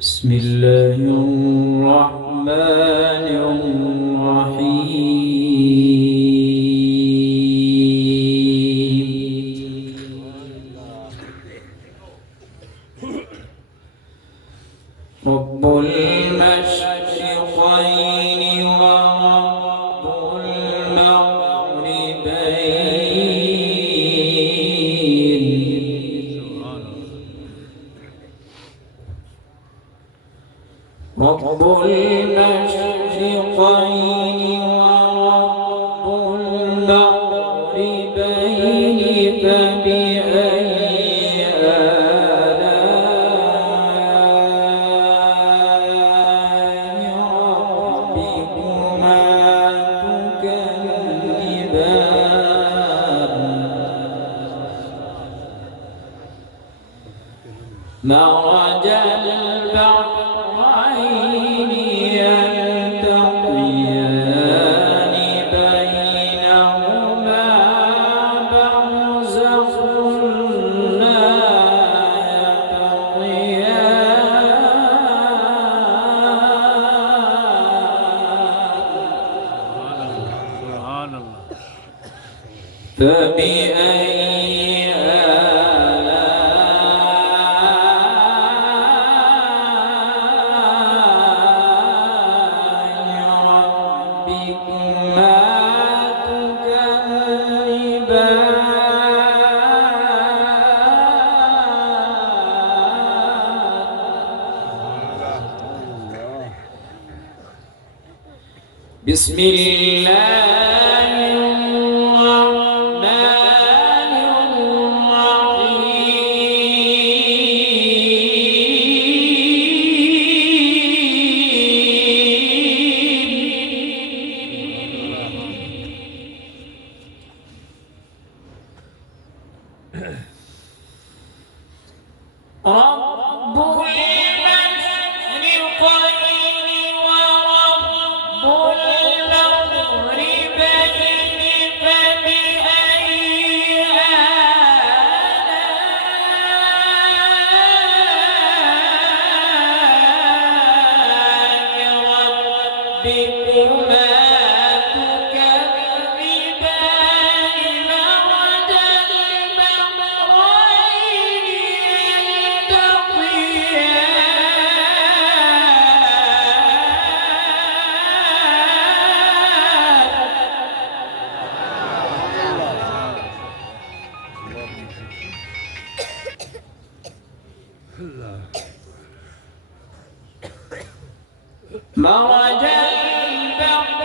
بسم الله الرحمن الرحيم رب المشرقين ورب المغربين رب المشرقين ورب المغربين فبأي آلاء ربكما تكذبان مرج البحرين يلتقيان بينهما برزخ لا يبغيان فبأي بسم الله الرحمن الرحيم رب المشرقين ورب المغربين فبأي آلاء ربكما تكذبان مرج البحرين مرج البحرين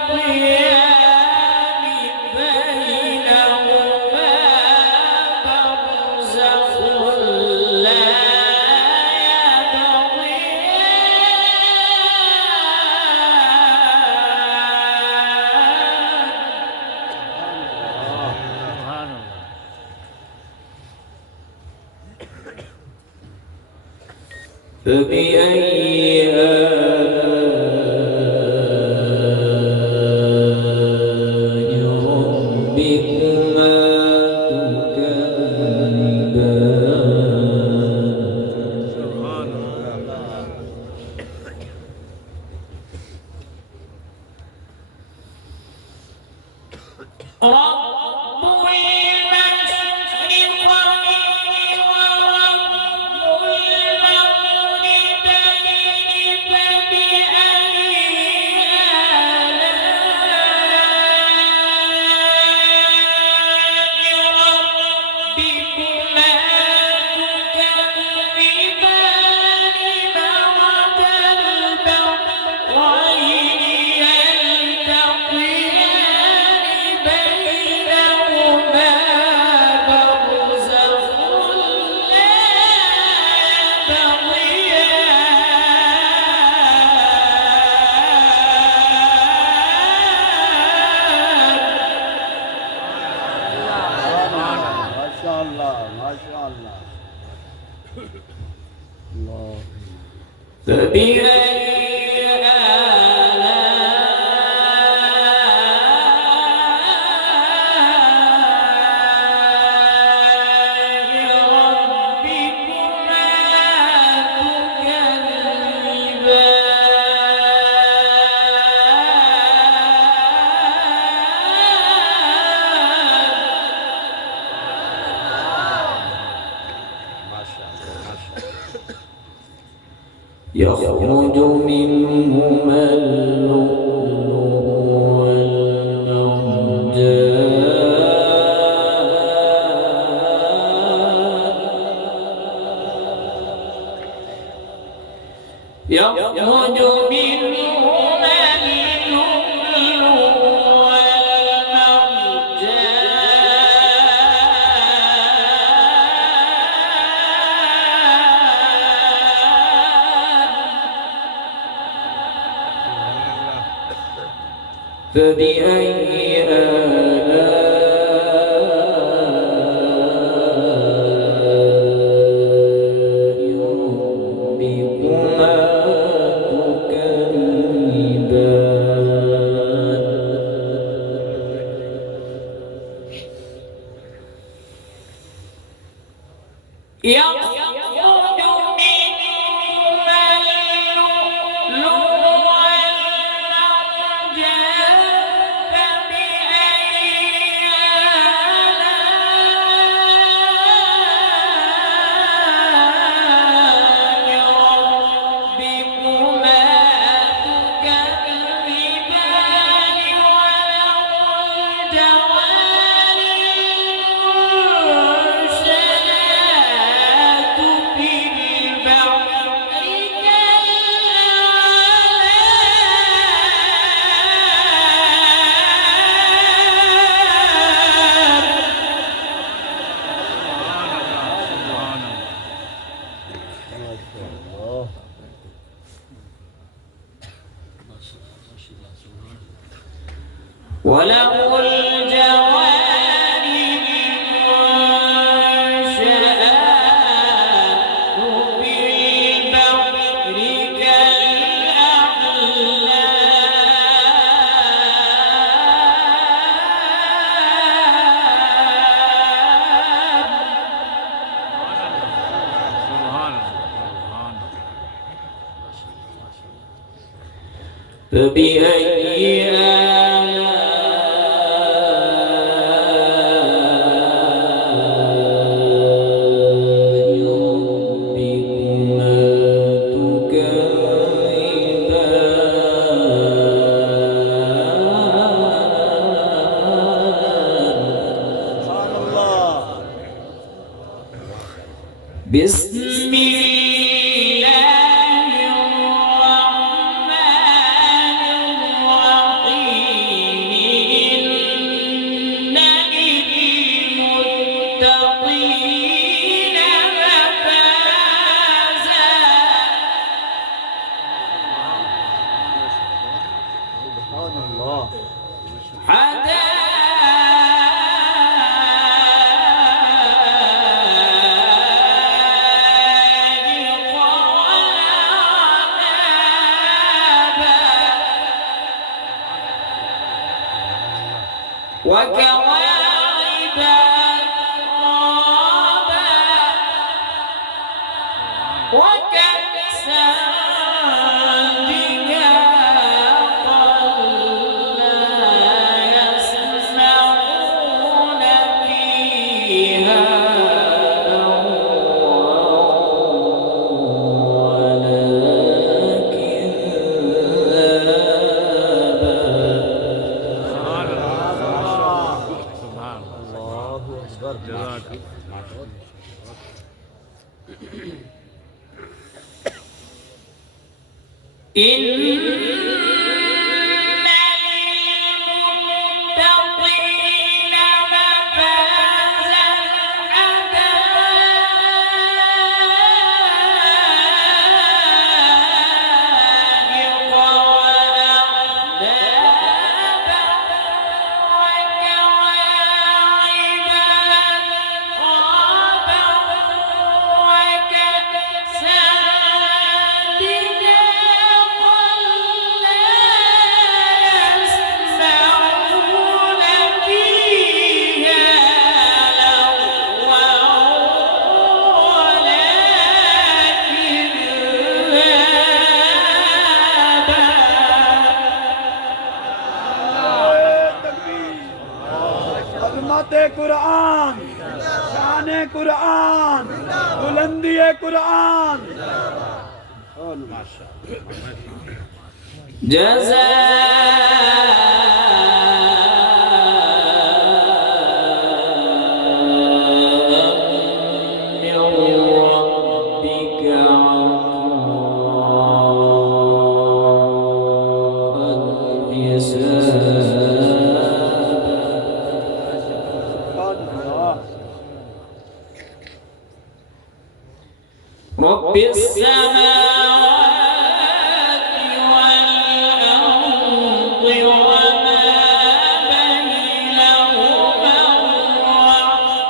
يلتقيان بينهما برزخ لا يبغيان فبأي آلاء ربكما تكذبان رب المشرقين ورب المغربين فبأي فبأي يخرج منهما اللؤلؤ والمرجان يخرج منهما اللؤلؤ فبأي آلاء ربكما تكذبان يخرج منهما اللؤلؤ وله الجوار المنشآت في البحر كالأعلام فبأي بسم الله الرحمن الرحيم إن للمتقين مفازا سبحان الله وكواعب أترابا وكأسا دهاقا لا يسمعون فيها ولا إن للمتقين مفازا حدائق وأعنابا وكواعب أترابا وكأسا دهاقا لا يسمعون فيها لغوا ولا كذابا अज़मत कुरान शान कुरान बुलंदी कुरान ما شاء الله. رب السماوات والأرض وما بينهما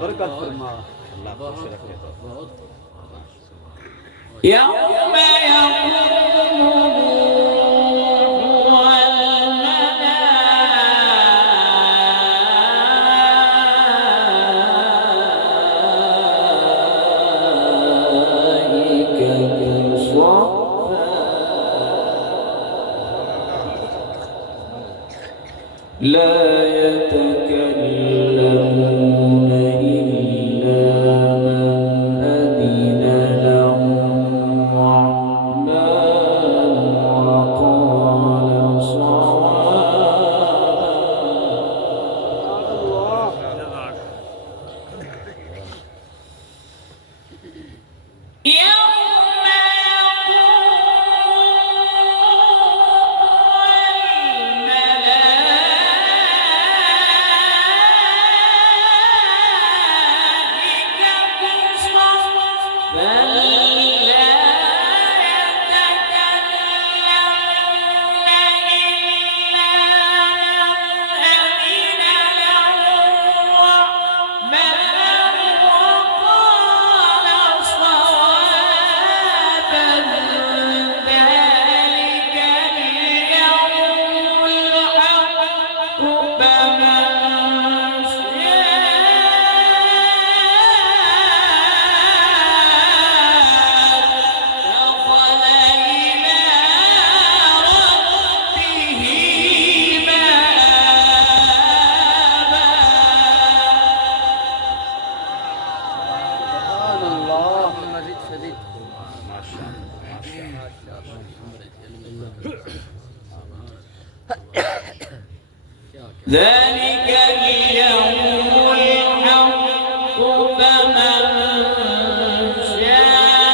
برکت فرما اللہ خوش رکھے تو يوم يقوم والملائكة صفا لا يتكلمون إلا من أذن له الرحمن وقال صوابا يوم ذلك اليوم الحق فمن شاء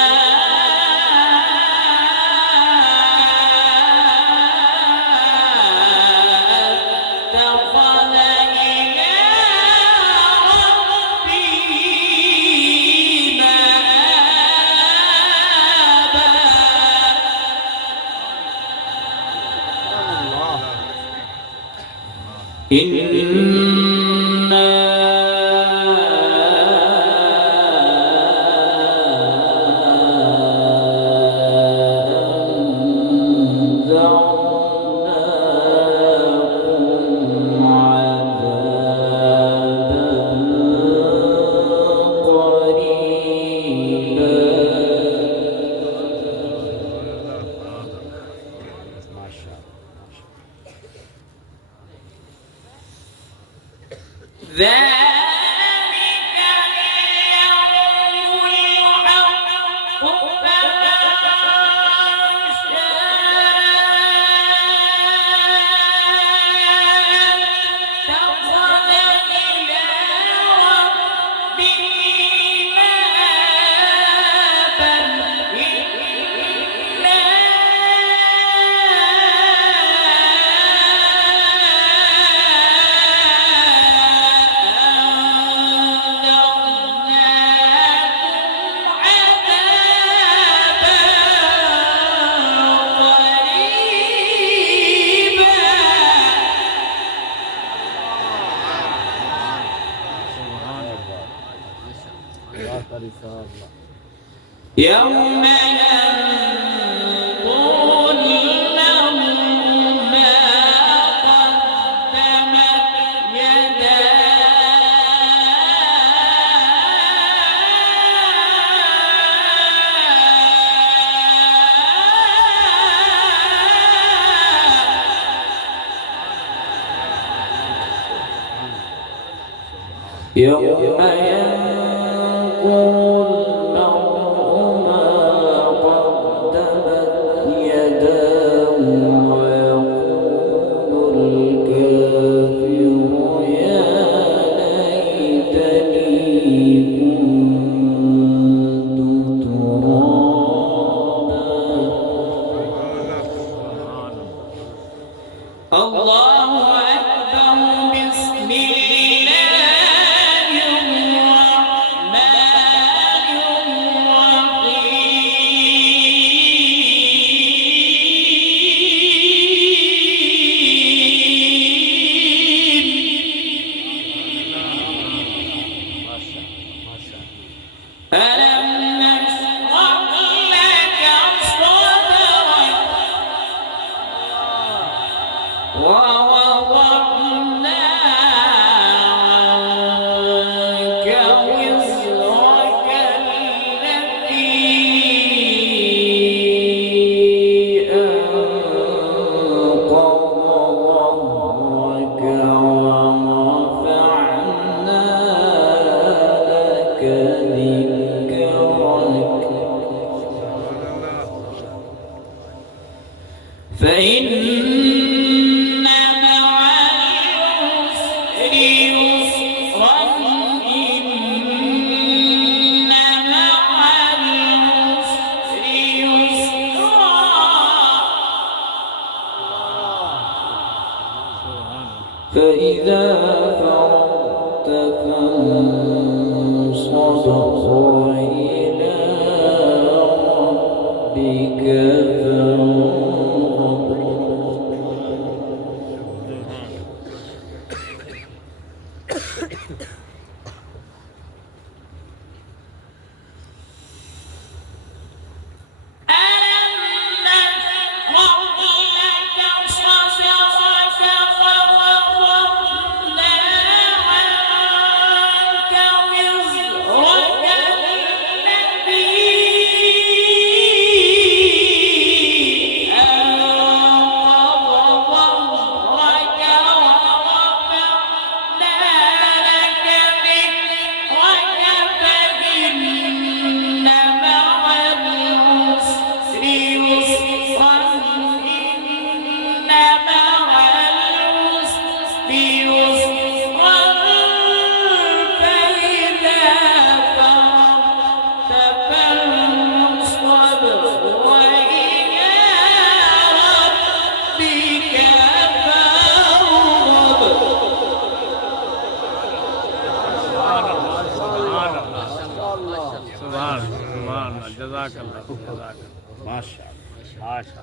اتخذ إلى ربه مآبا ذلك اليوم الحق فمن شاء اتخذ إلى يوم ينظر لهم ما قدمت يداه يوم ينظر المرء ما قدمت يداه ويقول الكافر يا ليتني كنت ترابا. الله أكبر. بسم الله الرحمن الرحيم. ألم نشرح لك صدرك ووضعنا عنك وزرك الذي أنقض ظهرك ورفعنا لك ذكرك فإن مع العسر يسرا إن مع العسر يسرا فإذا فرغت فانصب وإلى ربك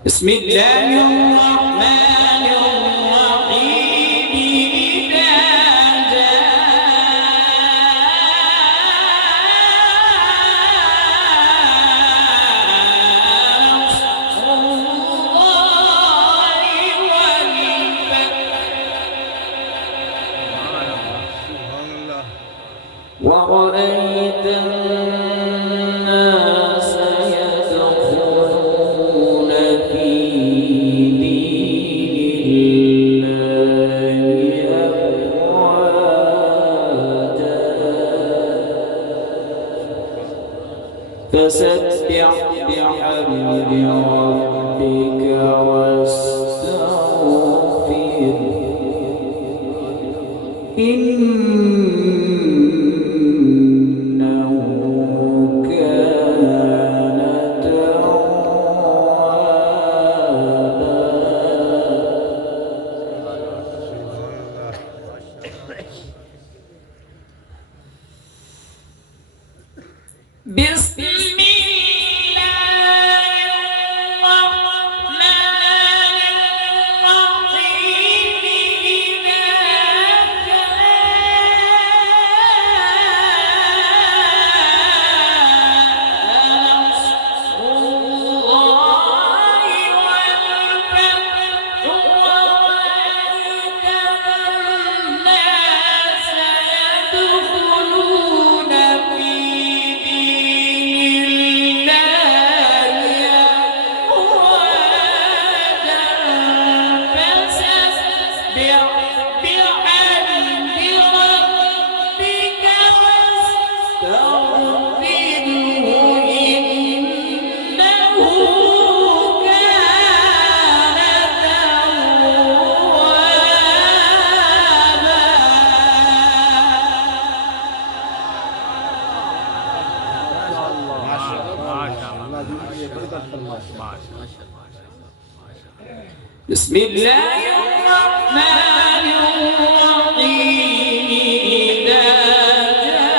بسم الله الرحمن الرحيم إذا جاء نصر الله والفتح ورأيت الناس يدخلون في دين الله أفواجا فسبح بحمد ربك واستغفره إنه كان توابا. بسم الله الرحمن الرحيم إذا جاء بحمد ربك واستغفره إنه كان ما شاء الله ما شاء الله. بركة فرما ما شاء الله. بسم الله الرحمن الرحيم إذا جاء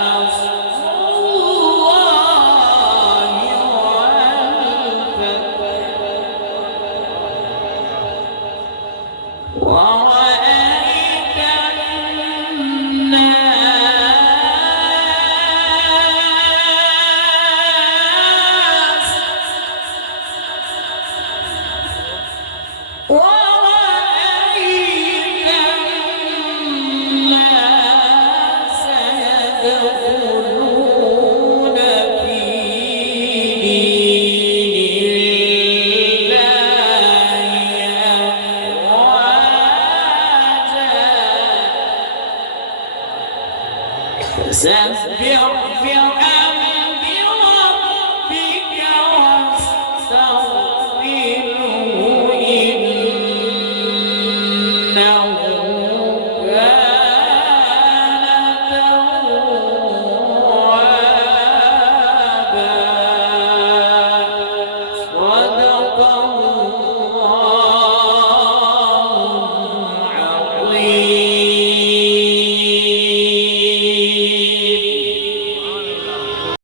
نصر الله والفتح ورأيت الناس يدخلون في دين